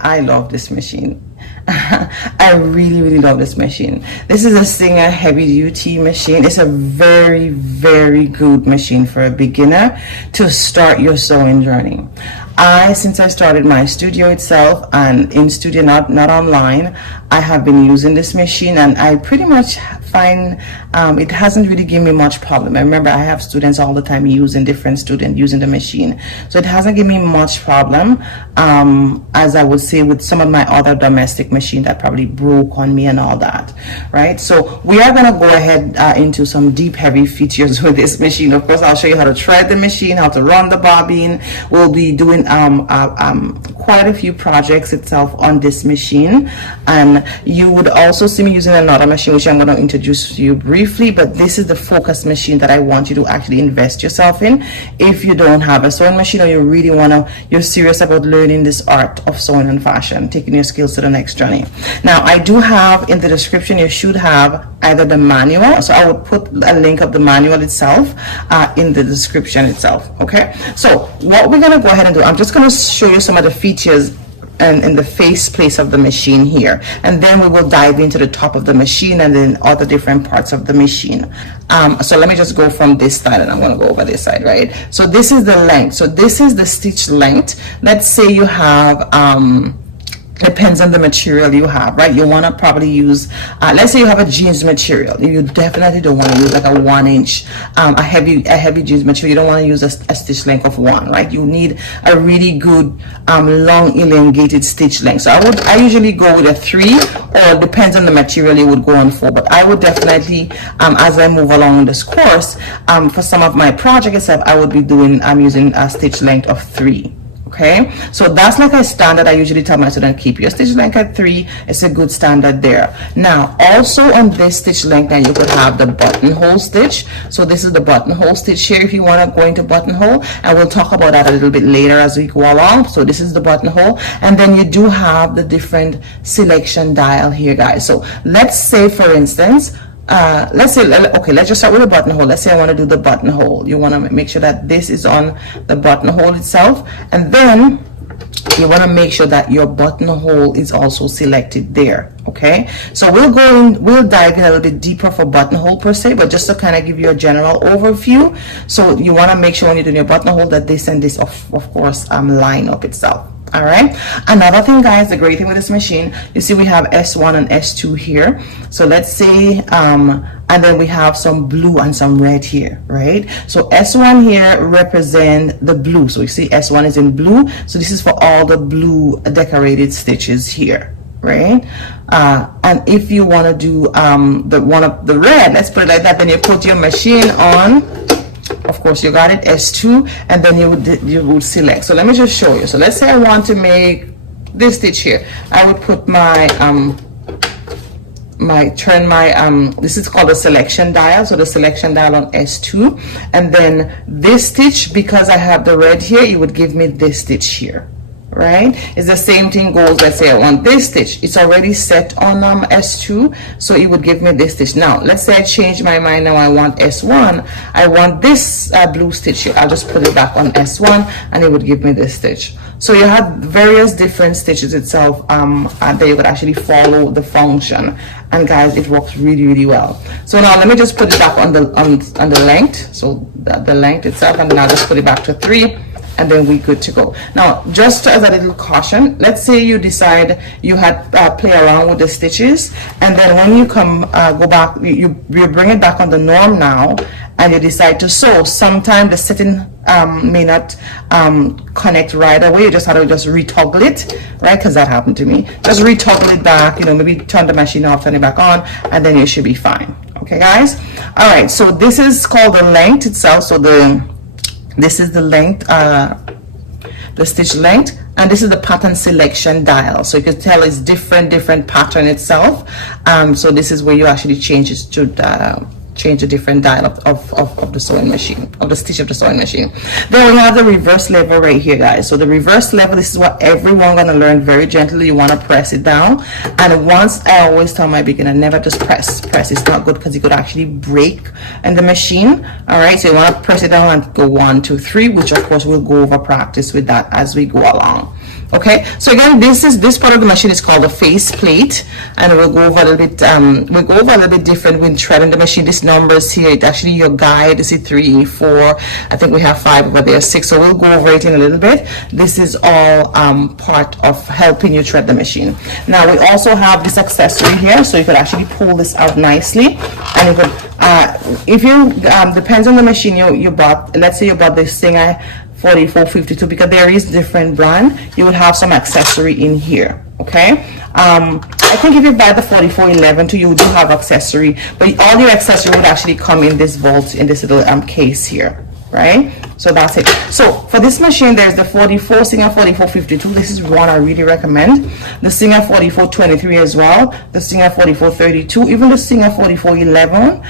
I love this machine. I really love this machine. This is a Singer heavy duty machine. It's a very good machine for a beginner to start your sewing journey. Since I started my studio itself, and in studio, not online, I have been using this machine, and I pretty much find it hasn't really given me much problem. I remember I have students all the time using the machine, so it hasn't given me much problem, as I would say with some of my other domestic machine that probably broke on me and all that, right? So we are going to go ahead into some deep heavy features with this machine. Of course, I'll show you how to thread the machine, how to run the bobbin. We'll be doing quite a few projects itself on this machine, and you would also see me using another machine which I'm going to introduce to you briefly, but this is the focus machine that I want you to actually invest yourself in if you don't have a sewing machine, or you really you're serious about learning this art of sewing and fashion, taking your skills to the next journey. Now, I do have in the description, you should have either the manual, so I will put a link of the manual itself in the description itself. Okay, so what we're going to go ahead and do, I'm just going to show you some of the features and in the face place of the machine here, and then we will dive into the top of the machine and then all the different parts of the machine. So let me just go from this side, and I'm going to go over this side, right? So this is the length. So this is the stitch length. Let's say you have depends on the material you have, right? You want to probably use let's say you have a jeans material. You definitely don't want to use like a 1 inch a heavy jeans material. You don't want to use a stitch length of 1, right? You need a really good long elongated stitch length. So I usually go with a 3, or depends on the material, you would go on 4, but I would definitely as I move along this course, for some of my project itself, I would be doing using a stitch length of 3. Okay, so that's like a standard. I usually tell my students, keep your stitch length at 3. It's a good standard there. Now, also on this stitch length, now you could have the buttonhole stitch. So this is the buttonhole stitch here if you want to go into buttonhole, and we'll talk about that a little bit later as we go along. So this is the buttonhole, and then you do have the different selection dial here, guys. So let's say, for instance, let's just start with the buttonhole. Let's say I want to do the buttonhole. You want to make sure that this is on the buttonhole itself, and then you want to make sure that your buttonhole is also selected there. Okay, so we'll dive in a little bit deeper for buttonhole per se, but just to kind of give you a general overview. So you want to make sure when you're doing your buttonhole that this and this of course line up itself. All right, another thing, guys, the great thing with this machine, you see we have S1 and S2 here. So let's say and then we have some blue and some red here, right? So S1 here represent the blue. So you see S1 is in blue, so this is for all the blue decorated stitches here, right? And if you want to do the red, let's put it like that, then you put your machine on. Of course, you got it, S2, and then you would select. So let me just show you. So let's say I want to make this stitch here. I would put my this is called the selection dial. So the selection dial on S2, and then this stitch, because I have the red here, it would give me this stitch here. Right, it's the same thing goes. Let's say I want this stitch, it's already set on S2, so it would give me this stitch. Now let's say I change my mind, now I want S1, I want this blue stitch here. I'll just put it back on S1 and it would give me this stitch. So you have various different stitches itself that you could actually follow the function, and guys, it works really well. So now let me just put it back on the length, so the length itself, and then I'll just put it back to 3, and then we're good to go. Now, just as a little caution, let's say you decide you had play around with the stitches, and then when you come go back, you bring it back on the norm now, and you decide to sew. Sometimes the setting may not connect right away. You just have to just retoggle it, right? Because that happened to me. Just retoggle it back, maybe turn the machine off, turn it back on, and then you should be fine. Okay, guys? All right, so this is called the length itself. So this is the length, the stitch length, and this is the pattern selection dial. So you can tell it's different pattern itself. So this is where you actually change it to change the different dial of the sewing machine, of the stitch of the sewing machine. Then we have the reverse lever right here, guys. So the reverse lever, this is what everyone gonna learn very gently. You want to press it down, and once, I always tell my beginner, never just press. It's not good, because it could actually break in the machine. All right, so you want to press it down and go 1 2 3, which of course we'll go over practice with that as we go along. Okay, so again, this part of the machine is called a face plate, and we'll go over a little bit. We'll go over a little bit different when threading the machine. This numbers here, it's actually your guide. You see 3, 4. I think we have 5 over there, 6. So we'll go over it in a little bit. This is all part of helping you thread the machine. Now we also have this accessory here, so you could actually pull this out nicely, and you could, if you depends on the machine you bought. Let's say you bought the Singer 4452, because there is different brand, you will have some accessory in here. Okay, I think if you buy the 4411 too, you do have accessory, but all your accessory would actually come in this vault, in this little case here, right? So that's it. So for this machine, there's the Singer 4452. This is one I really recommend. The Singer 4423 as well, the Singer 4432, even the Singer 4411.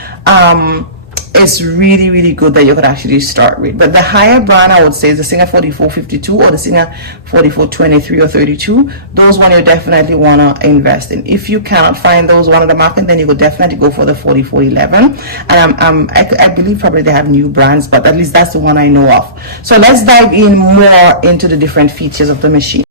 It's really, really good that you could actually start with. But the higher brand, I would say, is the Singer 4452 or the Singer 4423 or 32. Those one you definitely want to invest in. If you cannot find those one on the market, then you would definitely go for the 4411. And I believe probably they have new brands, but at least that's the one I know of. So let's dive in more into the different features of the machine.